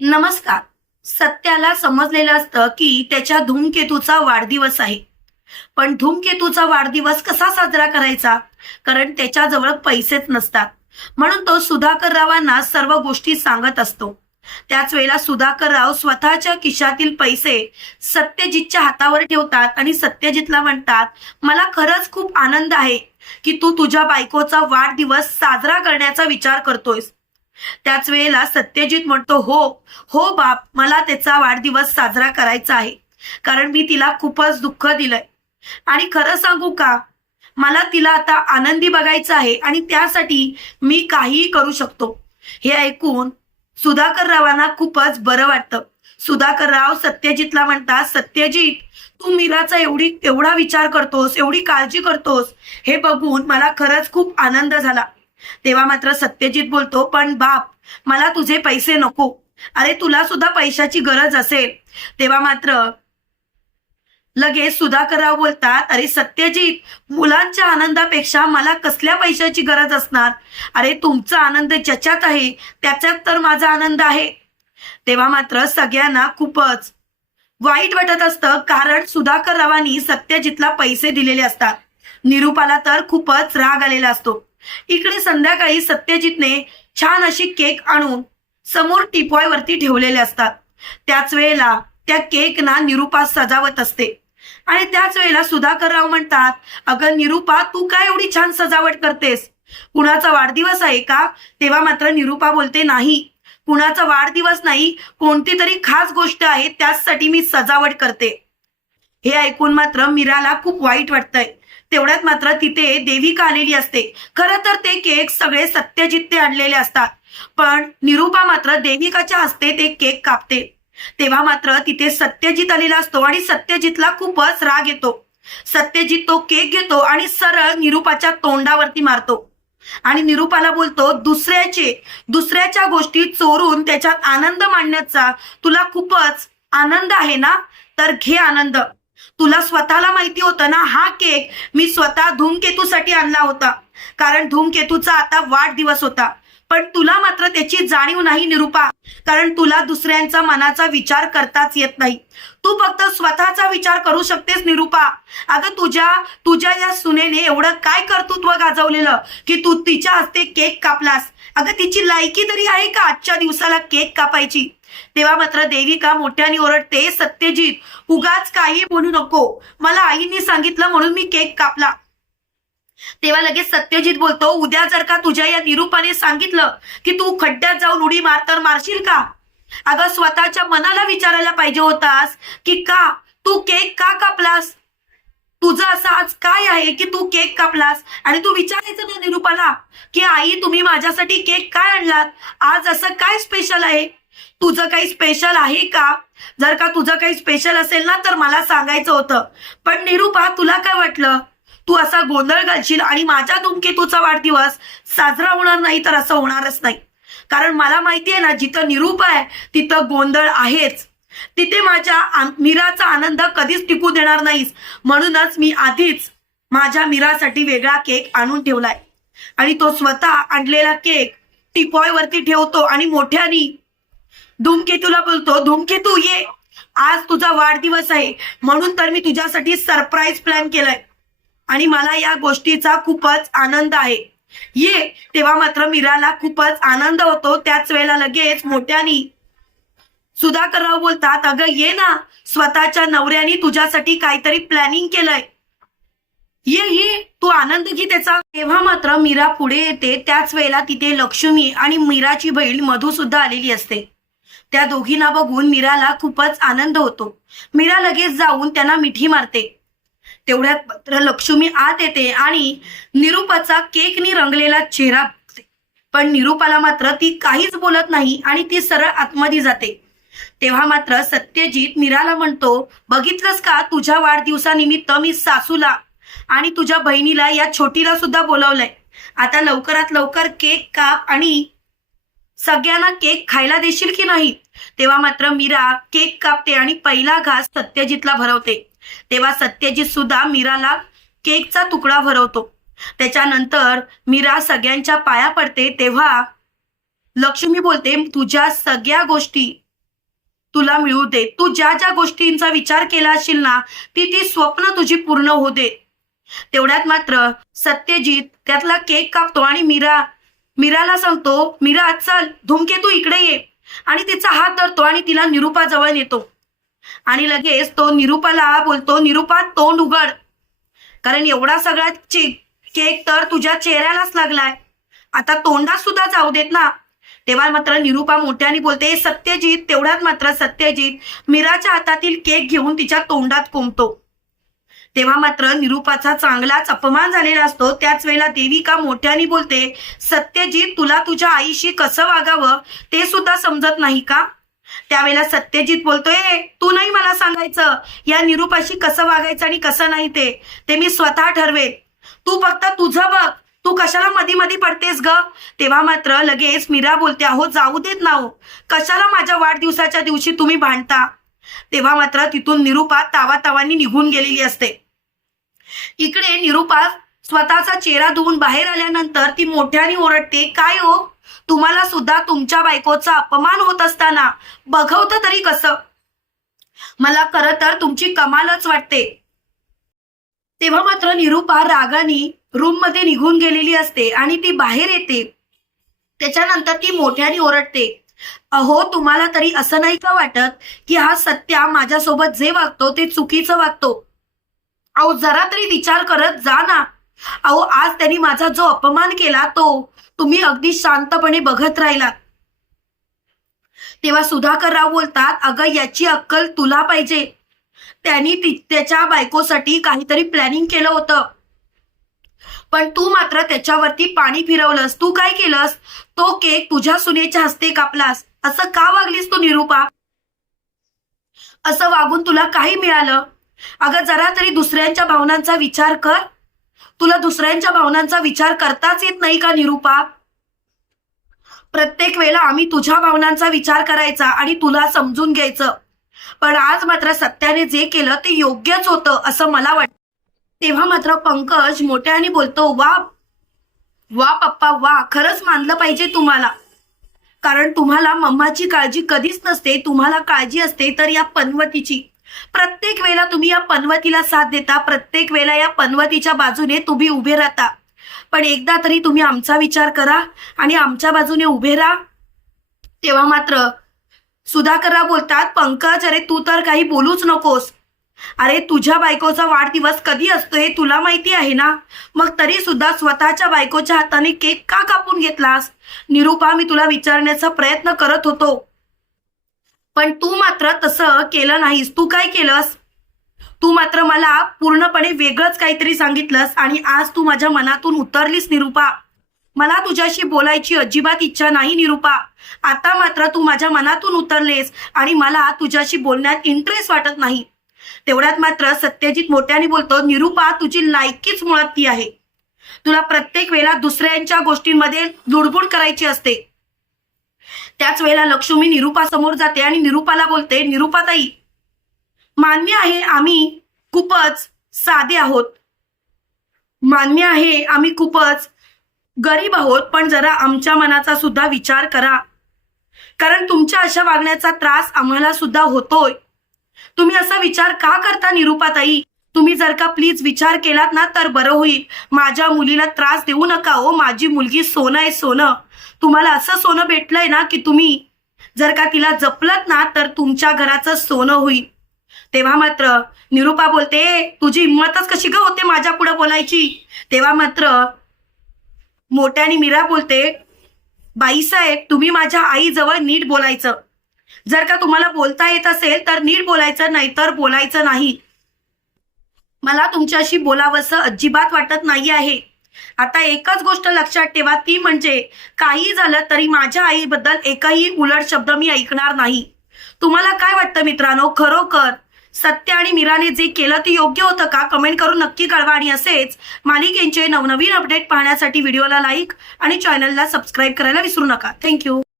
नमस्कार. सत्याला समजलेलं असतं की त्याच्या धूमकेतूचा वाढदिवस आहे. पण धूमकेतूचा वाढदिवस कसा साजरा करायचा? कारण त्याच्याजवळ पैसेच नसतात. म्हणून तो सुधाकर रावांना सर्व गोष्टी सांगत असतो. त्याच वेळेला सुधाकर राव स्वतःच्या खिशातील पैसे सत्यजितच्या हातावर ठेवतात आणि सत्यजितला म्हणतात मला खरंच खूप आनंद आहे की तू तुझ्या बायकोचा वाढदिवस साजरा करण्याचा विचार करतोयस. त्याच वेळेला सत्यजित म्हणतो हो हो बाप मला त्याचा वाढदिवस साजरा करायचा आहे. कारण मी तिला खूपच दुःख दिलंय. आणि खरं सांगू का? मला तिला आता आनंदी बघायचं आहे आणि त्यासाठी मी काहीही करू शकतो. हे ऐकून सुधाकर रावांना खूपच बरं वाटतं. सुधाकर राव सत्यजितला म्हणतात सत्यजित तू मीराचा एवढी एवढा विचार करतोस एवढी काळजी करतोस हे बघून मला खरंच खूप आनंद झाला. तेव्हा मात्र सत्यजित बोलतो पण बाप मला तुझे पैसे नको. अरे तुला सुद्धा पैशाची गरज असेल. तेव्हा मात्र लगेच सुधाकरराव बोलतात अरे सत्यजित मुलांच्या आनंदापेक्षा मला कसल्या पैशाची गरज असणार? अरे तुमचा आनंद ज्याच्यात आहे त्याच्यात तर माझा आनंद आहे. तेव्हा मात्र सगळ्यांना खूपच वाईट वाटत असतं कारण सुधाकर रावांनी सत्यजितला पैसे दिलेले असतात. निरूपाला तर खूपच राग आलेला असतो. इकडे संध्याकाळी सत्यजितने छान अशी केक आणून समोर टिपॉय वरती ठेवलेले असतात. त्याच वेळेला त्या केकना निरूपा सजावत असते. आणि त्याच वेळेला सुधाकरराव म्हणतात अगं निरूपा तू काय एवढी छान सजावट करतेस? कुणाचा वाढदिवस आहे का? तेव्हा मात्र निरूपा बोलते नाही. कुणाचा वाढदिवस नाही कोणती तरी खास गोष्ट आहे त्याचसाठी मी सजावट करते. हे ऐकून मात्र मीराला खूप वाईट वाटतंय. तेवढ्यात मात्र तिथे देविका आलेली असते. खर तर ते केक सगळे सत्यजित ते आणलेले असतात. पण निरूपा मात्र देविकाच्या हस्ते ते केक कापते. तेव्हा मात्र तिथे सत्यजित आलेला असतो आणि सत्यजितला खूपच राग येतो. सत्यजित तो केक घेतो आणि सरळ निरूपाच्या तोंडावरती मारतो. आणि निरूपाला बोलतो दुसऱ्याचे दुसऱ्याच्या गोष्टी चोरून त्याच्यात आनंद मांडण्याचा तुला खूपच आनंद आहे ना? तर घे आनंद. तुला स्वतःला माहिती होतं ना हा केक मी स्वतः धूमकेतूसाठी आणला होता. कारण धूमकेतूचा आता वाढदिवस होता. पण तुला मात्र त्याची जाणीव नाही निरूपा. कारण तुला दुसऱ्यांचा मनाचा विचार करताच येत नाही. तू फक्त स्वतःचा विचार करू शकतेस निरूपा. अगं तुझ्या तुझ्या या सुनेने एवढं काय कर्तृत्व गाजवलेलं की तू तिच्या हस्ते केक कापलास. अगं तिची लायकी तरी आहे का आजच्या दिवसाला केक कापायची? तेव्हा मात्र देविका मोठ्याने ओरडते सत्यजित उगाच काही बोलू नको. मला आईने सांगितलं म्हणून मी केक कापला. तेव्हा लगेच सत्यजित बोलतो उद्या जर का तुझ्या या निरूपाने सांगितलं की तू खड्ड्यात जाऊन उडी मार तर मारशील का? अगं स्वतःच्या मनाला विचारायला पाहिजे होतास की का तू केक का कापलास? तुझं असं आज काय आहे की तू केक कापलास? आणि तू विचारायचं ना निरूपाला की आई तुम्ही माझ्यासाठी केक काय आणलात? आज असं काय स्पेशल आहे? तुझं काही स्पेशल आहे का? जर का तुझं काही स्पेशल असेल ना तर मला सांगायचं होतं. पण निरूपा तुला काय वाटलं? तू असा गोंधळ घालशील आणि माझ्या धुमकेतूचा वाढदिवस साजरा होणार नाही तर असं होणारच नाही. कारण मला माहिती आहे ना जिथं निरूप आहे तिथं गोंधळ आहेच. तिथे माझ्या मीराचा आनंद कधीच टिकू देणार नाहीस. म्हणूनच मी आधीच माझ्या मीरासाठी वेगळा केक आणून ठेवलाय. आणि तो स्वतः आणलेला केक टिपॉय वरती ठेवतो आणि मोठ्यानी धूमकेतूला बोलतो धूमकेतू ये. आज तुझा वाढदिवस आहे. म्हणून तर मी तुझ्यासाठी सरप्राईज प्लॅन केलाय. आणि मला या गोष्टीचा खूपच आनंद आहे. ये. तेव्हा मात्र मीराला खूपच आनंद होतो. त्याच वेळेला लगेच मोठ्यानी सुधाकरराव बोलतात अगं ये ना. स्वतःच्या नवऱ्याने तुझ्यासाठी काहीतरी प्लॅनिंग केलंय. ये ये. तू आनंद घे त्याचा. तेव्हा मात्र मीरा पुढे येते. त्याच वेळेला तिथे लक्ष्मी आणि मीराची बहीण मधू सुद्धा आलेली असते. त्या दोघींना बघून मीराला खूपच आनंद होतो. मीरा लगेच जाऊन त्यांना मिठी मारते. तेवढ्यात मात्र लक्ष्मी आत येते आणि निरूपाचा केकनी रंगलेला चेहरा पण निरूपाला मात्र ती काहीच बोलत नाही आणि ती सरळ आतमध्ये जाते. तेव्हा मात्र सत्यजित मीराला म्हणतो बघितलंस का तुझ्या वाढदिवसानिमित्त मी सासूला आणि तुझ्या बहिणीला या छोटीला सुद्धा बोलावलंय? आता लवकरात लवकर केक काप आणि सगळ्यांना केक खायला देशील की नाही? तेव्हा मात्र मीरा केक कापते आणि पहिला घास सत्यजितला भरवते. तेव्हा सत्यजित सुद्धा मीराला केकचा तुकडा भरवतो. त्याच्यानंतर मीरा सगळ्यांच्या पाया पडते तेव्हा लक्ष्मी बोलते तुझ्या सगळ्या गोष्टी तुला मिळू दे. तू ज्या ज्या गोष्टींचा विचार केला असशील ना ती ती स्वप्न तुझी पूर्ण होऊ दे. तेवढ्यात मात्र सत्यजित त्यातला केक कापतो आणि मीरा मीराला सांगतो मीरा चल धूमकेतू इकडे ये. आणि तिचा हात धरतो आणि तिला निरुपा जवळ नेतो. आणि लगेच तो निरुपाला बोलतो निरुपा तोंड उघड. कारण एवढा सगळा केक तर तुझ्या चेहऱ्यालाच लागलाय. आता तोंडात सुद्धा जाऊ देत ना. तेव्हा मात्र निरुपा मोठ्याने बोलते सत्यजित तेवढ्यात मात्र सत्यजित मीराच्या हातातील केक घेऊन तिच्या तोंडात कोंबतो तेव्हा मात्र निरुपाचा चांगलाच अपमान झालेला असतो. त्याच वेळेला देविका मोठ्याने बोलते सत्यजित तुला तुझ्या आईशी कसं वागावं ते सुद्धा समजत नाही का? त्यावेळेला सत्यजित बोलतोय तू नाही मला सांगायचं या निरुपाशी कसं वागायचं आणि कसं नाही ते ते मी स्वतः ठरवेन. तू फक्त तुझं बघ तू कशाला मधी मधी पडतेस ग? तेव्हा मात्र लगेच मीरा बोलते अहो जाऊ देत ना हो. कशाला माझ्या वाढदिवसाच्या दिवशी तुम्ही भांडता? तेव्हा मात्र तिथून निरुपा तावा तावानी निघून गेलेली असते. इकडे निरुपा स्वतःचा चेहरा धुवून बाहेर आल्यानंतर ती मोठ्याने ओरडते काय हो? तुम्हाला सुद्धा तुमच्या बायकोचा अपमान होत असताना बघवतं तरी कसं? मला खरं तर तुमची कमालच वाटते. तेव्हा मात्र निरुपा रागानी रूममध्ये निघून गेलेली असते आणि ती बाहेर येते. त्याच्यानंतर ती मोठ्याने ओरडते. अहो तुम्हाला तरी असं नाही का वाटत की हा सत्या माझ्यासोबत जे वागतो ते चुकीचं वागतो? अहो जरा तरी विचार करत जा ना. अहो आज त्यांनी माझा जो अपमान केला तो तुम्ही अगदी शांतपणे बघत राहिलात तेव्हा सुधाकर राव बोलतात अगं याची अक्कल तुला पाहिजे. त्यांनी त्याच्या बायकोसाठी काहीतरी प्लॅनिंग केलं होतं. पण तू मात्र त्याच्यावरती पाणी फिरवलंस. तू काय केलंस? तो केक तुझ्या सुनेच्या हस्ते कापलास. असं का वागलीस तू निरुपा? असं वागून तुला काही मिळालं? अगं जरा तरी दुसऱ्यांच्या भावनांचा विचार कर. तुला दुसऱ्यांच्या भावनांचा विचार करताच येत नाही का निरुपा? प्रत्येक वेळेला आम्ही तुझ्या भावनांचा विचार करायचा आणि तुला समजून घ्यायचं. पण आज मात्र सत्याने जे केलं ते योग्यच होतं असं मला वाटतं. तेव्हा मात्र पंकज मोठ्याने बोलतो वा वा पप्पा वा खरंच मानलं पाहिजे तुम्हाला. कारण तुम्हाला मम्माची काळजी कधीच नसते तुम्हाला काळजी असते तर या पनवतीची. प्रत्येक वेळेला तुम्ही या पनवतीला साथ देता प्रत्येक वेळेला या पनवतीच्या बाजूने तुम्ही उभे राहता. पण एकदा तरी तुम्ही आमचा विचार करा आणि आमच्या बाजूने उभे राहा. तेव्हा मात्र सुधाकरराव बोलतात पंकज अरे तू तर काही बोलूच नकोस. अरे तुझ्या बायकोचा वाढदिवस कधी असतो हे तुला माहिती आहे ना? मग तरी सुद्धा स्वतःच्या बायकोच्या हाताने केक का कापून घेतलास? निरुपा मी तुला विचारण्याचा प्रयत्न करत होतो. पण तू मात्र तसं केलं नाहीस. तू काय केलंस? तू मात्र मला पूर्णपणे वेगळंच काहीतरी सांगितलंस आणि आज तू माझ्या मनातून उतरलीस निरुपा. मला तुझ्याशी बोलायची अजिबात इच्छा नाही निरुपा. आता मात्र तू माझ्या मनातून उतरलेस आणि मला तुझ्याशी बोलण्यात इंटरेस्ट वाटत नाही. तेवढ्यात मात्र सत्यजित मोठ्याने बोलतो निरुपा तुझी लायकीच मुळात ती आहे. तुला प्रत्येक वेळेला दुसऱ्यांच्या गोष्टींमध्ये लुडबुड करायची असते. त्याच वेळेला लक्ष्मी निरुपा समोर जाते आणि निरुपाला बोलते निरुपाताई मान्य आहे आम्ही खूपच साधे आहोत. मान्य आहे आम्ही खूपच गरीब आहोत पण जरा आमच्या मनाचा सुद्धा विचार करा. कारण तुमच्या अशा वागण्याचा त्रास आम्हाला सुद्धा होतोय. तुम्ही असा विचार का करता निरुपाताई? तुम्ही जर का प्लीज विचार केलात ना तर बरं होईल. माझ्या मुलीला त्रास देऊ नका हो. माझी मुलगी सोनं आहे सोनं. तुम्हाला असं सोनं भेटलंय ना की तुम्ही जर का तिला जपलत ना तर तुमच्या घराचं सोनं होईल. तेव्हा मात्र निरुपा बोलते तुझी हिंमतच कशी ग होते माझ्या पुढे बोलायची? तेव्हा मात्र मोठ्याने मीरा बोलते बाईसाहेब तुम्ही माझ्या आईजवळ नीट बोलायचं. जर का तुम्हाला बोलता येत असेल तर नीट बोलायचं नाहीतर बोलायचं नाही. मला तुमच्याशी बोलावंसं अजिबात वाटत नाही आहे. आता एकच गोष्ट लक्षात ठेवा ती म्हणजे काही झालं तरी माझ्या आईबद्दल एकही उलट शब्द मी ऐकणार नाही. तुम्हाला काय वाटतं मित्रांनो? खरोखर सत्य आणि मीराने जे केलं ते योग्य होतं का? कमेंट करून नक्की कळवा आणि असेच मालिकेंचे नवनवीन अपडेट पाहण्यासाठी व्हिडिओला लाईक आणि चॅनलला सबस्क्राईब करायला विसरू नका. थँक्यू.